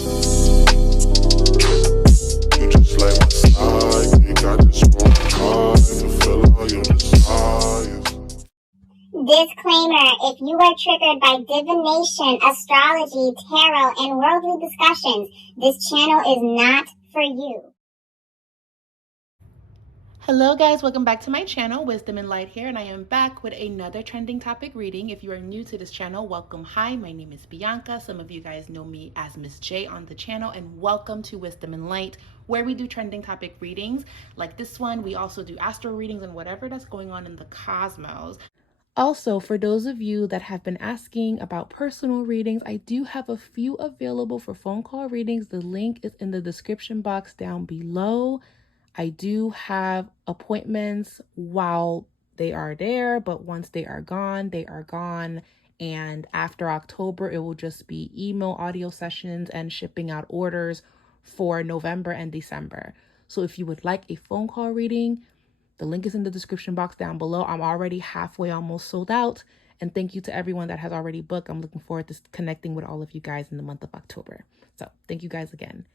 You just like my sidekick, I just want to fulfill all your desires. Disclaimer, if you are triggered by divination, astrology, tarot, and worldly discussions, this channel is not for you. Hello guys, welcome back to my channel, Wisdom and Light here, and I am back with another trending topic reading. If you are new to this channel, welcome. Hi, my name is Bianca. Some of you guys know me as Miss J on the channel, and welcome to Wisdom and Light, where we do trending topic readings like this one. We also do astro readings and whatever that's going on in the cosmos. Also, for those of you that have been asking about personal readings, I do have a few available for phone call readings. The link is in the description box down below. I do have appointments while they are there, but once they are gone, they are gone. And after October, it will just be email audio sessions and shipping out orders for November and December. So if you would like a phone call reading, the link is in the description box down below. I'm already halfway, almost sold out. And thank you to everyone that has already booked. I'm looking forward to connecting with all of you guys in the month of October. So thank you guys again.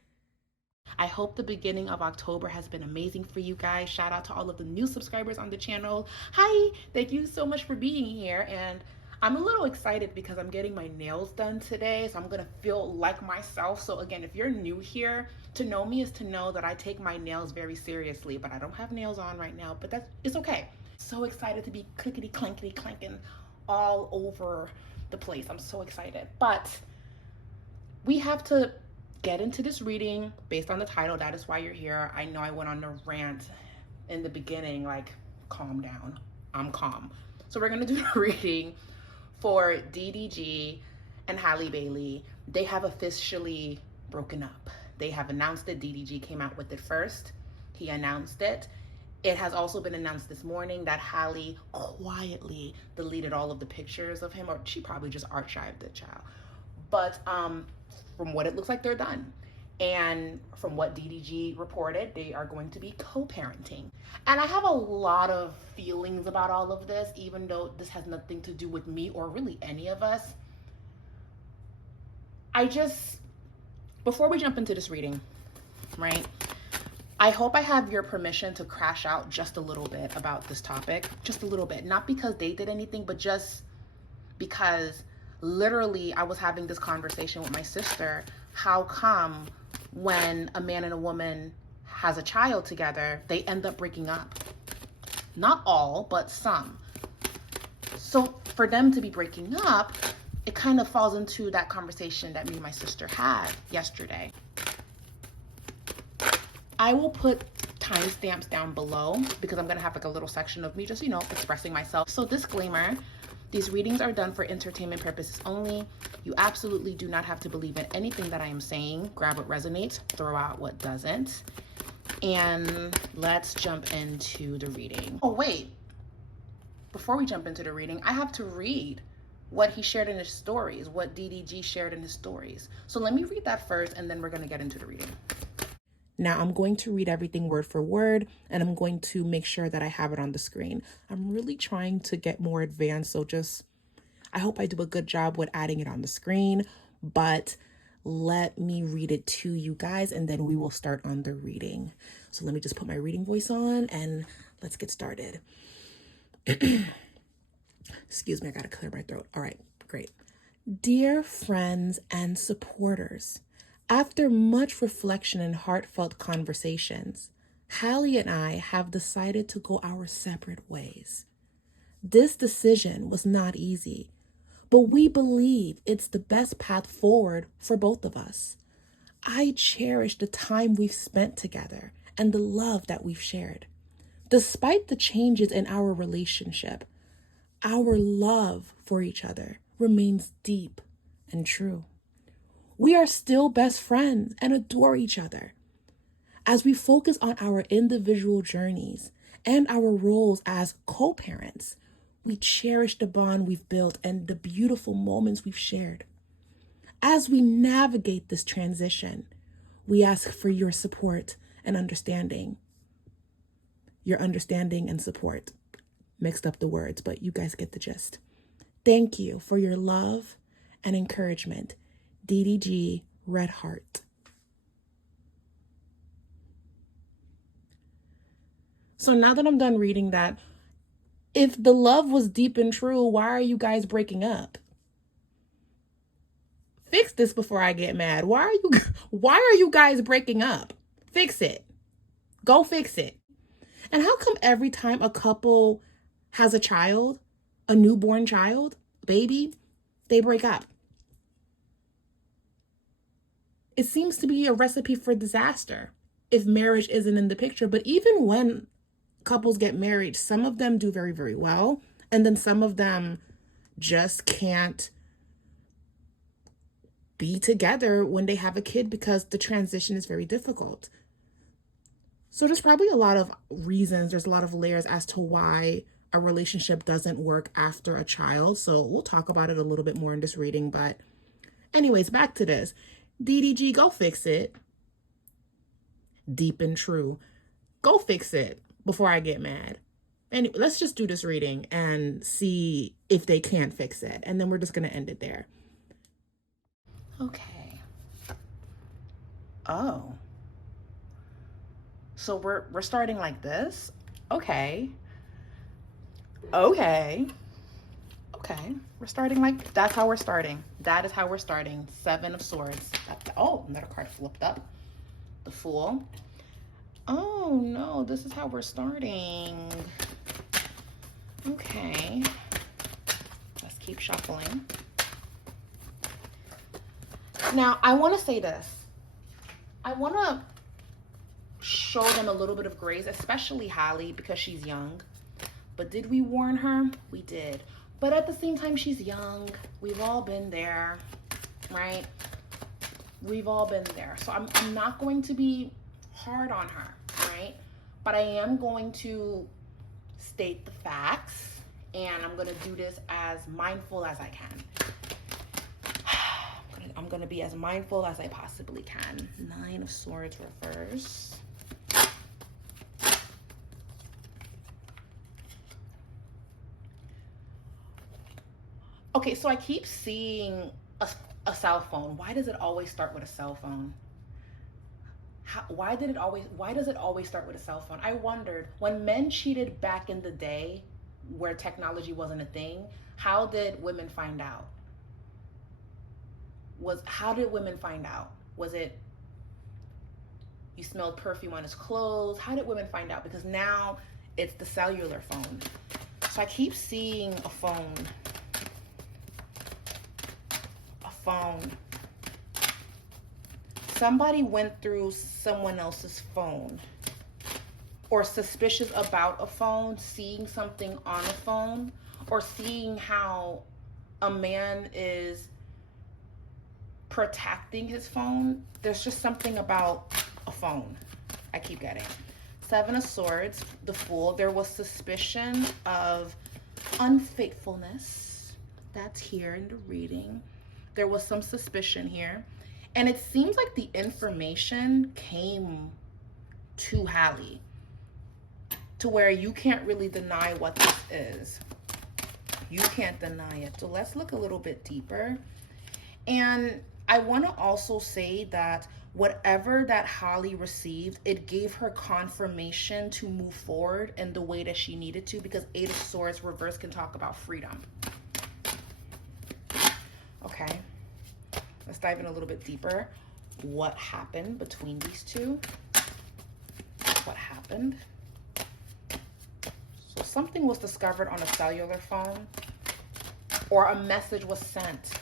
I hope the beginning of October has been amazing for you guys. Shout out to all of the new subscribers on the channel. Hi, thank you so much for being here. And I'm a little excited because I'm getting my nails done today, so I'm gonna feel like myself. So again, if you're new here, to know me is to know that I take my nails very seriously, but I don't have nails on right now, but it's okay. So excited to be clickety clankety clanking all over the place. I'm so excited. But we have to get into this reading based on the title. That is why you're here. I know I went on a rant in the beginning, like, calm down. I'm calm. So we're gonna do a reading for DDG and Halle Bailey. They have officially broken up. They have announced it. DDG came out with it first. He announced it. It has also been announced this morning that Halle quietly deleted all of the pictures of him, or she probably just archived it, child. But from what it looks like, they're done. And from what DDG reported, they are going to be co-parenting. And I have a lot of feelings about all of this, even though this has nothing to do with me or really any of us. Before we jump into this reading, right, I hope I have your permission to crash out just a little bit about this topic. Just a little bit. Not because they did anything, but just because literally I was having this conversation with my sister. How come when a man and a woman has a child together, they end up breaking up? Not all, but some. So for them to be breaking up, it kind of falls into that conversation that me and my sister had yesterday. I will put timestamps down below because I'm gonna have like a little section of me just, expressing myself. So disclaimer, these readings are done for entertainment purposes only. You absolutely do not have to believe in anything that I am saying. Grab what resonates, throw out what doesn't. And let's jump into the reading. Oh, wait. Before we jump into the reading, I have to read what he shared in his stories, what DDG shared in his stories. So let me read that first, and then we're going to get into the reading. Now, I'm going to read everything word for word, and I'm going to make sure that I have it on the screen. I'm really trying to get more advanced, so I hope I do a good job with adding it on the screen, but let me read it to you guys, and then we will start on the reading. So let me just put my reading voice on, and let's get started. Excuse me, I gotta clear my throat. All right, great. Dear friends and supporters, after much reflection and heartfelt conversations, Halle and I have decided to go our separate ways. This decision was not easy, but we believe it's the best path forward for both of us. I cherish the time we've spent together and the love that we've shared. Despite the changes in our relationship, our love for each other remains deep and true. We are still best friends and adore each other. As we focus on our individual journeys and our roles as co-parents, we cherish the bond we've built and the beautiful moments we've shared. As we navigate this transition, we ask for your support and understanding. Your understanding and support. Mixed up the words, but you guys get the gist. Thank you for your love and encouragement. DDG, red heart. So now that I'm done reading that, if the love was deep and true, why are you guys breaking up? Fix this before I get mad. Why are you guys breaking up? Fix it. Go fix it. And how come every time a couple has a child, a newborn child, baby, they break up? It seems to be a recipe for disaster if marriage isn't in the picture. But even when couples get married, some of them do very, very well. And then some of them just can't be together when they have a kid because the transition is very difficult. So there's probably a lot of reasons, there's a lot of layers as to why a relationship doesn't work after a child. So we'll talk about it a little bit more in this reading. But anyways, back to this. DDG, go fix it. Deep and true. Go fix it before I get mad. And let's just do this reading and see if they can fix it. And then we're just going to end it there. Okay. Oh. So we're starting like this? Okay. Okay. We're starting like, that's how we're starting. That is how we're starting. 7 of Swords. Oh, another card flipped up. The Fool. Oh no, this is how we're starting. Okay. Let's keep shuffling. Now, I want to say this. I want to show them a little bit of grace, especially Halle, because she's young. But did we warn her? We did. But at the same time, she's young. We've all been there, right? We've all been there. So I'm not going to be hard on her, right? But I am going to state the facts, and I'm going to do this as mindful as I can. I'm going to be as mindful as I possibly can. 9 of Swords reverse. Okay, so I keep seeing a cell phone. Why does it always start with a cell phone? Why does it always start with a cell phone? I wondered, when men cheated back in the day where technology wasn't a thing, how did women find out? How did women find out? Was it you smelled perfume on his clothes? How did women find out? Because now it's the cellular phone. So I keep seeing a phone. Somebody went through someone else's phone, or suspicious about a phone, seeing something on a phone, or seeing how a man is protecting his phone. There's just something about a phone I keep getting. 7 of Swords, the Fool. There was suspicion of unfaithfulness. That's here in the reading. There was some suspicion here. And it seems like the information came to Halle, to where you can't really deny what this is. You can't deny it. So let's look a little bit deeper. And I want to also say that whatever that Halle received, it gave her confirmation to move forward in the way that she needed to, because 8 of Swords reverse can talk about freedom. Okay, let's dive in a little bit deeper. What happened between these two? What happened? So something was discovered on a cellular phone, or a message was sent,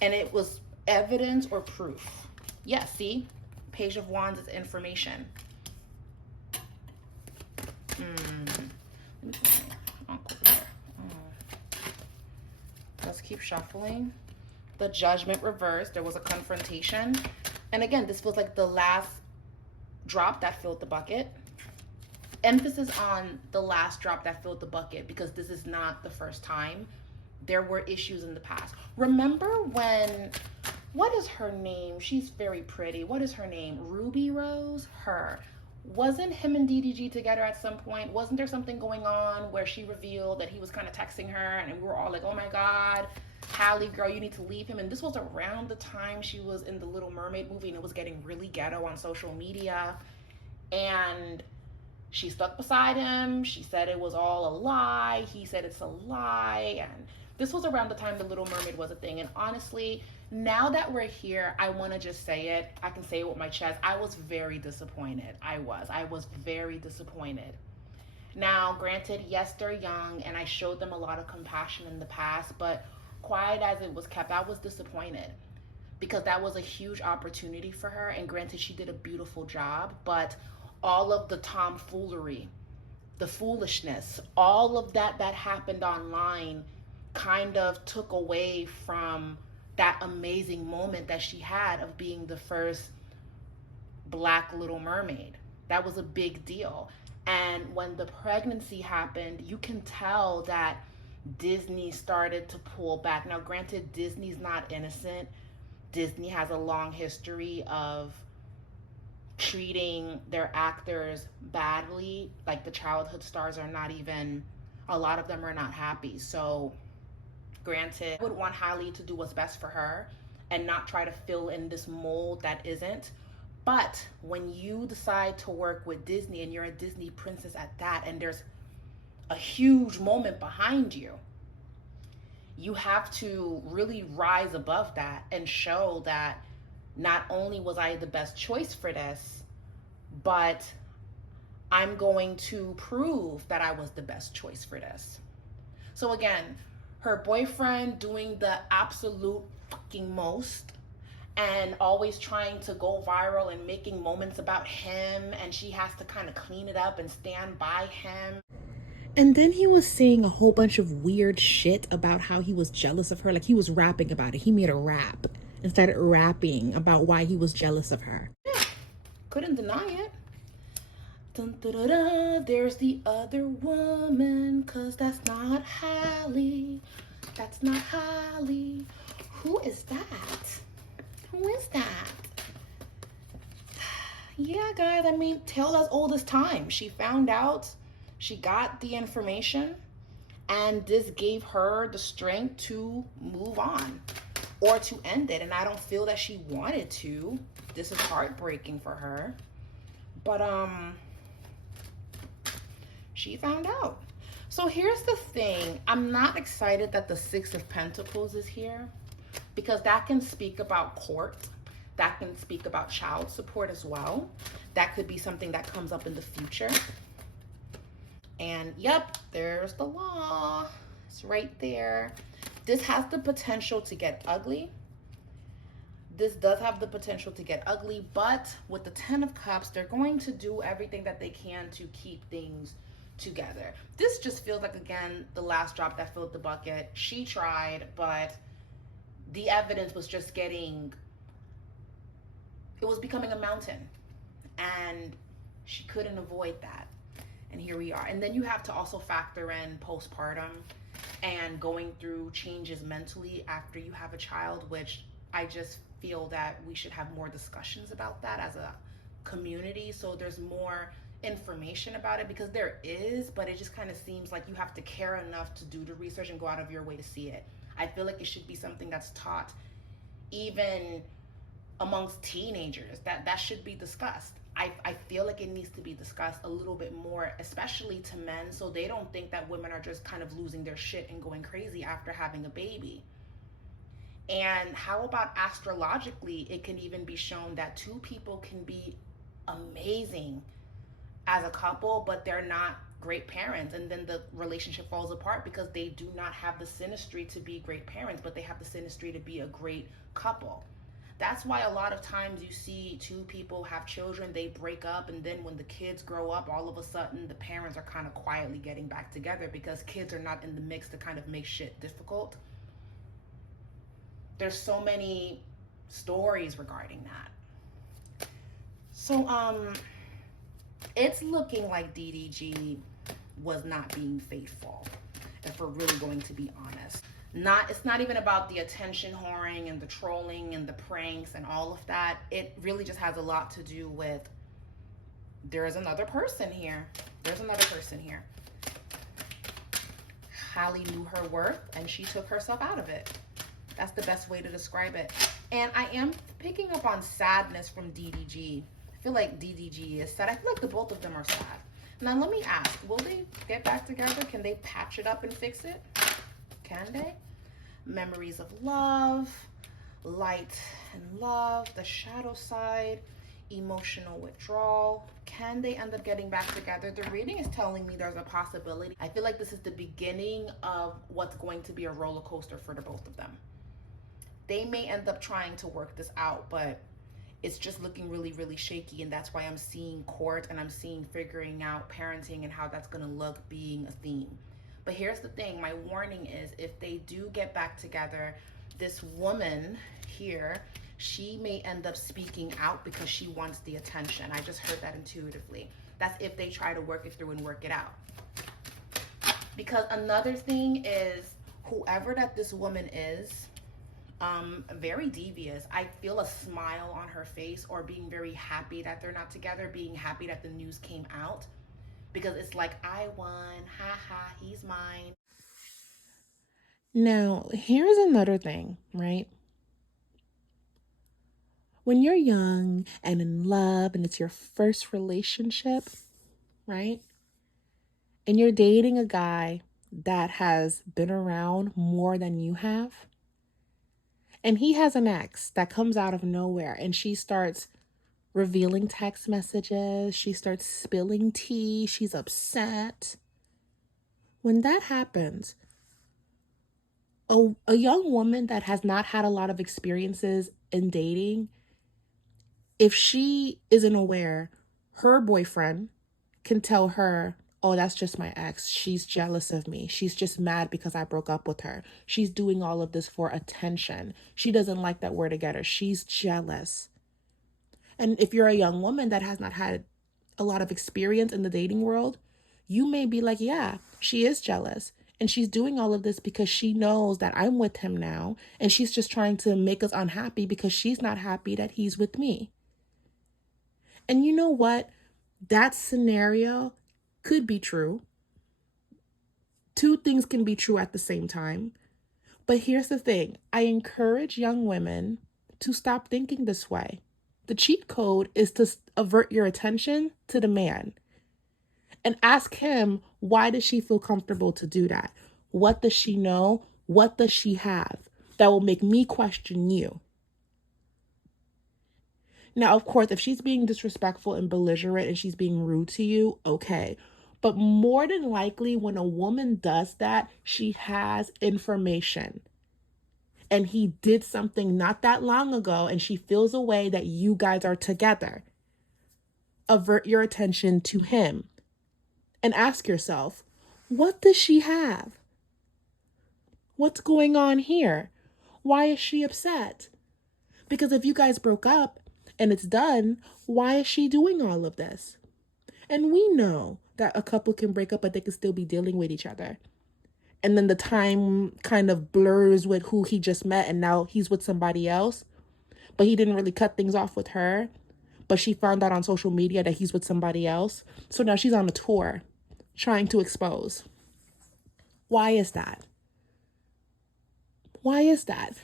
and it was evidence or proof. Yeah, see? Page of Wands is information. Let's keep shuffling. The Judgment reversed. There was a confrontation. And again, this was like the last drop that filled the bucket. Emphasis on the last drop that filled the bucket, because this is not the first time. There were issues in the past. Remember when, what is her name? She's very pretty. What is her name? Ruby Rose? Her. Wasn't him and DDG together at some point? Wasn't there something going on where she revealed that he was kind of texting her, and we were all like, oh my God, Halle, girl, you need to leave him. And this was around the time she was in the Little Mermaid movie, and it was getting really ghetto on social media. And she stuck beside him. She said it was all a lie. He said it's a lie. And this was around the time the Little Mermaid was a thing. And honestly, now that we're here, I want to just say it. I can say it with my chest. I was very disappointed. I was very disappointed. Now, granted, yes, they're young, and I showed them a lot of compassion in the past, but quiet as it was kept, I was disappointed because that was a huge opportunity for her. And granted, she did a beautiful job, but all of the tomfoolery, the foolishness, all of that happened online kind of took away from that amazing moment that she had of being the first Black Little Mermaid. That was a big deal. And when the pregnancy happened, you can tell that Disney started to pull back. Now, granted, Disney's not innocent. Disney has a long history of treating their actors badly. Like the childhood stars are not even, a lot of them are not happy. So granted, I would want Halle to do what's best for her and not try to fill in this mold that isn't. But when you decide to work with Disney and you're a Disney princess at that, and there's a huge moment behind you, you have to really rise above that and show that not only was I the best choice for this, but I'm going to prove that I was the best choice for this. So again, her boyfriend doing the absolute fucking most and always trying to go viral and making moments about him, and she has to kind of clean it up and stand by him. And then he was saying a whole bunch of weird shit about how he was jealous of her. Like he was rapping about it. He made a rap and started rapping about why he was jealous of her. Yeah, couldn't deny it. Dun, da, da, da, there's the other woman, cause that's not Halle. That's not Halle. Who is that? Who is that? Yeah, guys, I mean, tale as old as time. She found out, she got the information, and this gave her the strength to move on or to end it. And I don't feel that she wanted to. This is heartbreaking for her. But she found out. So here's the thing. I'm not excited that the Six of Pentacles is here, because that can speak about court. That can speak about child support as well. That could be something that comes up in the future. And yep, there's the law. It's right there. This has the potential to get ugly. This does have the potential to get ugly, but with the Ten of Cups, they're going to do everything that they can to keep things together. This just feels like, again, the last drop that filled the bucket. She tried, but the evidence was just getting, it was becoming a mountain, and she couldn't avoid that. And here we are. And then you have to also factor in postpartum and going through changes mentally after you have a child, which I just feel that we should have more discussions about that as a community, so there's more information about it, because there is, but it just kind of seems like you have to care enough to do the research and go out of your way to see it. I feel like it should be something that's taught even amongst teenagers, that should be discussed. I feel like it needs to be discussed a little bit more, especially to men, so they don't think that women are just kind of losing their shit and going crazy after having a baby. And how about astrologically, it can even be shown that two people can be amazing as a couple, but they're not great parents, and then the relationship falls apart because they do not have the synastry to be great parents, but they have the synastry to be a great couple. That's why a lot of times you see two people have children, they break up, and then when the kids grow up, all of a sudden the parents are kind of quietly getting back together because kids are not in the mix to kind of make shit difficult. There's so many stories regarding that. So it's looking like DDG was not being faithful, if we're really going to be honest. It's not even about the attention whoring and the trolling and the pranks and all of that. It really just has a lot to do with, there's another person here. There's another person here. Halle knew her worth and she took herself out of it. That's the best way to describe it. And I am picking up on sadness from DDG. I feel like DDG is sad. I feel like the both of them are sad. Now let me ask, will they get back together? Can they patch it up and fix it? Can they? Memories of love, light and love, the shadow side, emotional withdrawal. Can they end up getting back together? The reading is telling me there's a possibility. I feel like this is the beginning of what's going to be a roller coaster for the both of them. They may end up trying to work this out, but it's just looking really, really shaky. And that's why I'm seeing court and I'm seeing figuring out parenting and how that's going to look being a theme. But here's the thing. My warning is if they do get back together, this woman here, she may end up speaking out because she wants the attention. I just heard that intuitively. That's if they try to work it through and work it out. Because another thing is whoever that this woman is, very devious. I feel a smile on her face, or being very happy that they're not together, being happy that the news came out, because it's like, I won, haha, he's mine. Now, here's another thing, right? When you're young and in love and it's your first relationship, right? And you're dating a guy that has been around more than you have, and he has an ex that comes out of nowhere and she starts revealing text messages. She starts spilling tea. She's upset. When that happens, a young woman that has not had a lot of experiences in dating, if she isn't aware, her boyfriend can tell her, oh, that's just my ex. She's jealous of me. She's just mad because I broke up with her. She's doing all of this for attention. She doesn't like that we're together. She's jealous. And if you're a young woman that has not had a lot of experience in the dating world, you may be like, yeah, she is jealous. And she's doing all of this because she knows that I'm with him now. And she's just trying to make us unhappy because she's not happy that he's with me. And you know what? That scenario could be true. Two things can be true at the same time. But here's the thing. I encourage young women to stop thinking this way. The cheat code is to avert your attention to the man and ask him, why does she feel comfortable to do that? What does she know? What does she have that will make me question you? Now, of course, if she's being disrespectful and belligerent and she's being rude to you, okay. But more than likely, when a woman does that, she has information. And he did something not that long ago, and she feels a way that you guys are together. Avert your attention to him and ask yourself, what does she have? What's going on here? Why is she upset? Because if you guys broke up and it's done, why is she doing all of this? And we know that a couple can break up, but they can still be dealing with each other. And then the time kind of blurs with who he just met, and now he's with somebody else. But he didn't really cut things off with her. But she found out on social media that he's with somebody else. So now she's on a tour trying to expose. Why is that? Why is that?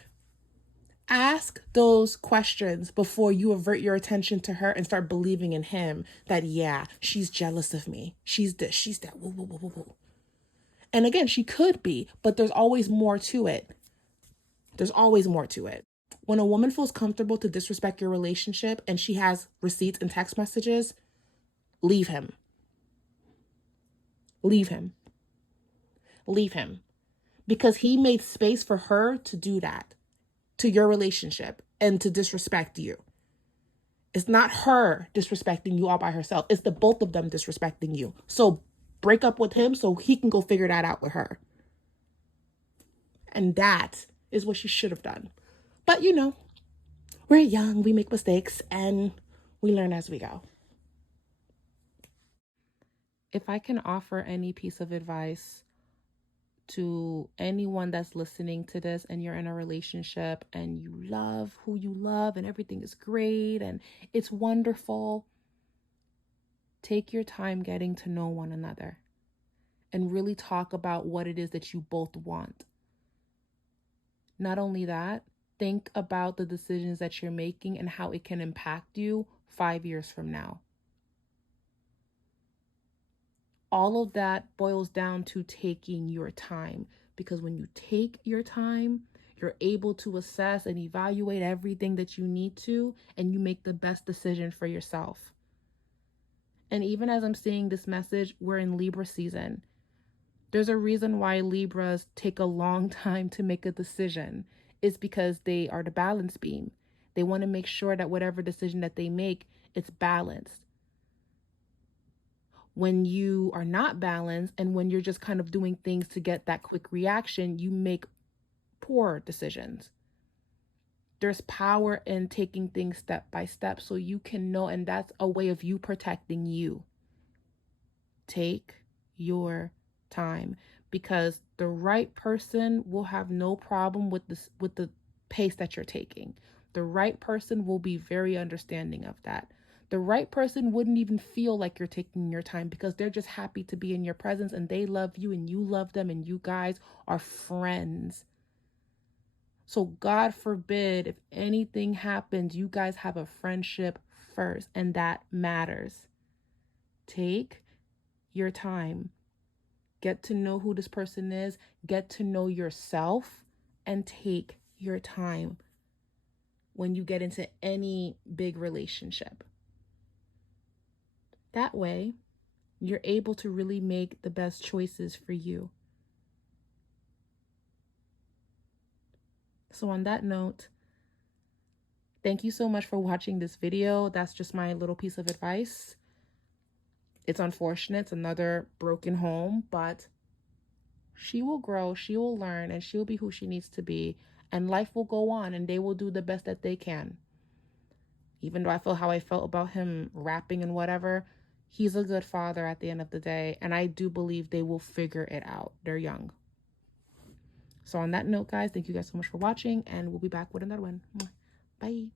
Ask those questions before you avert your attention to her and start believing in him that, yeah, she's jealous of me. She's this, she's that. Woo, woo, woo, woo, woo. And again, she could be, but there's always more to it. There's always more to it. When a woman feels comfortable to disrespect your relationship and she has receipts and text messages, leave him. Leave him. Leave him. Because he made space for her to do that to your relationship and to disrespect you. It's not her disrespecting you all by herself. It's the both of them disrespecting you. So break up with him so he can go figure that out with her. And that is what she should have done. But you know, we're young, we make mistakes, and we learn as we go. If I can offer any piece of advice to anyone that's listening to this and you're in a relationship and you love who you love and everything is great and it's wonderful, take your time getting to know one another and really talk about what it is that you both want. Not only that, think about the decisions that you're making and how it can impact you 5 years from now. All of that boils down to taking your time, because when you take your time, you're able to assess and evaluate everything that you need to, and you make the best decision for yourself. And even as I'm saying this message, we're in Libra season. There's a reason why Libras take a long time to make a decision. It's because they are the balance beam. They want to make sure that whatever decision that they make, it's balanced. When you are not balanced and when you're just kind of doing things to get that quick reaction, you make poor decisions. There's power in taking things step by step so you can know, and that's a way of you protecting you. Take your time, because the right person will have no problem with this, with the pace that you're taking. The right person will be very understanding of that. The right person wouldn't even feel like you're taking your time, because they're just happy to be in your presence and they love you and you love them and you guys are friends. So God forbid if anything happens, you guys have a friendship first, and that matters. Take your time. Get to know who this person is, get to know yourself, and take your time when you get into any big relationship. That way, you're able to really make the best choices for you. So on that note, thank you so much for watching this video. That's just my little piece of advice. It's unfortunate, it's another broken home, but she will grow, she will learn, and she'll be who she needs to be. And life will go on, and they will do the best that they can. Even though I feel how I felt about him rapping and whatever, he's a good father at the end of the day. And I do believe they will figure it out. They're young. So on that note, guys, thank you guys so much for watching, and we'll be back with another one. Bye.